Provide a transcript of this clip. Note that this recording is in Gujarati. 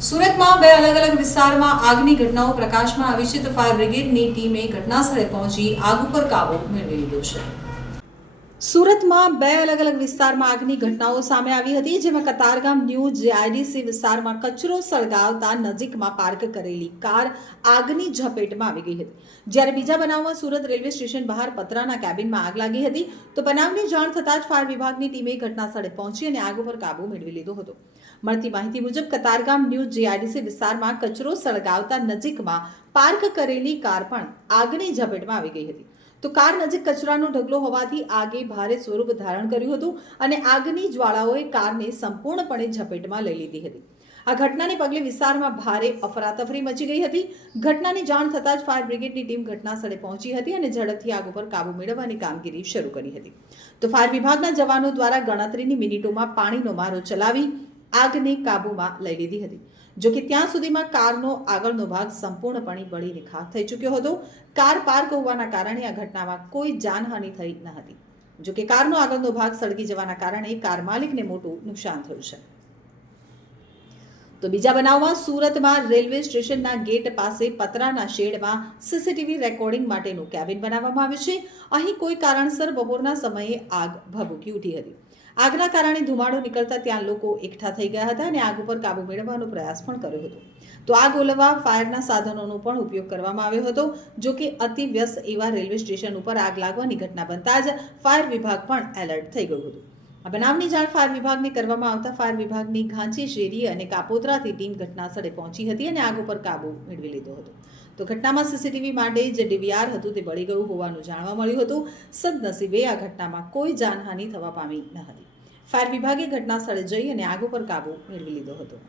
સુરતમાં બે અલગ અલગ વિસ્તારમાં આગની ઘટનાઓ પ્રકાશમાં આવી છે તો ફાયર બ્રિગેડની ટીમે ઘટનાસ્થળે પહોંચી આગ ઉપર કાબુ મેળવી લીધો છે. સુરતમાં બે અલગ અલગ વિસ્તારમાં આગની ઘટનાઓ સામે આવી હતી, જેમાં કતારગામ ન્યૂ જેઆઈડીસી વિસ્તારમાં કચરો સળગાવતા નજીકમાં પાર્ક કરેલી કાર આગની ઝપેટમાં આવી ગઈ હતી. જ્યારે બીજા બનાવમાં સુરત રેલવે સ્ટેશન બહાર પતરાના કેબિનમાં આગ લાગી હતી, તો બનાવની જાણ થતાં જ ફાયર વિભાગની ટીમે ઘટનાસ્થળે પહોંચી અને આગ ઉપર કાબુ મેળવી લીધો હતો. મળતી માહિતી મુજબ, કતારગામ ન્યૂ જીઆઈડીસી વિસ્તારમાં કચરો સળગાવતા નજીકમાં પાર્ક કરેલી કાર પણ આગની ઝપેટમાં આવી ગઈ હતી. તો કાર નજીક કચરાનો ઢગલો હોવાથી આગે ભારે સ્વરૂપ ધારણ કર્યું હતું અને આગની જ્વાળાઓએ કારને સંપૂર્ણપણે ઝપેટમાં લઈ લીધી હતી. આ ઘટનાને પગલે વિસ્તારમાં ભારે અફરાતફરી મચી ગઈ હતી. ઘટનાની જાણ થતાં જ ફાયર બ્રિગેડની ટીમ ઘટનાસ્થળે પહોંચી હતી અને ઝડપથી આગ ઉપર કાબુ મેળવવાની કામગીરી શરૂ કરી હતી. તો ફાયર વિભાગના જવાનો દ્વારા ગણતરીની મિનિટોમાં પાણીનો મારો ચલાવી આગને કાબૂમાં લઈ લીધી હતી. જો કે ત્યાં સુધીમાં કારનો આગળનો ભાગ સંપૂર્ણપણે બળી રેખા થઈ ચૂક્યો હતો. કાર પાર્ક હોવાના કારણે આ ઘટનામાં કોઈ જાનહાનિ થઈ ન હતી. જો કે કારનો આગળનો ભાગ સળગી જવાના કારણે કાર માલિકને મોટું નુકસાન થયું છે. તો બીજા બનાવમાં સુરતમાં રેલવે સ્ટેશનના ગેટ પાસે પતરાના શેડમાં સીસીટીવી રેકોર્ડિંગ માટેનું કેબિન બનાવવામાં આવ્યું છે. અહીં કોઈ કારણસર બપોરના સમયે આગ ભભૂકી ઉઠી હતી. આગના કારણે ધુમાડો નીકળતા ત્યાં લોકો એકઠા થઈ ગયા હતા અને આગ ઉપર કાબુ મેળવવાનો પ્રયાસ પણ કર્યો હતો. તો આગ ઓલવવા ફાયરના સાધનોનો પણ ઉપયોગ કરવામાં આવ્યો હતો, જો કે અતિ વ્યસ્ત એવા રેલવે સ્ટેશન ઉપર આગ લાગવાની ઘટના બનતા જ ફાયર વિભાગ પણ એલર્ટ થઈ ગયું હતું. આ બનાવની જાણ ફાયર વિભાગને કરવામાં આવતા ફાયર વિભાગની ઘાંચી, શેરી અને કાપોત્રાથી ટીમ ઘટનાસ્થળે પહોંચી હતી અને આગ ઉપર કાબુ મેળવી લીધો હતો. તો ઘટનામાં સીસીટીવી માટે જે ડીવીઆર હતું તે બળી ગયું હોવાનું જાણવા મળ્યું હતું. સદનસીબે આ ઘટનામાં કોઈ જાનહાનિ થવા પામી ન હતી. ફાયર વિભાગે ઘટના સ્થળે જઈ અને આગ ઉપર કાબુ મેળવી લીધો હતો.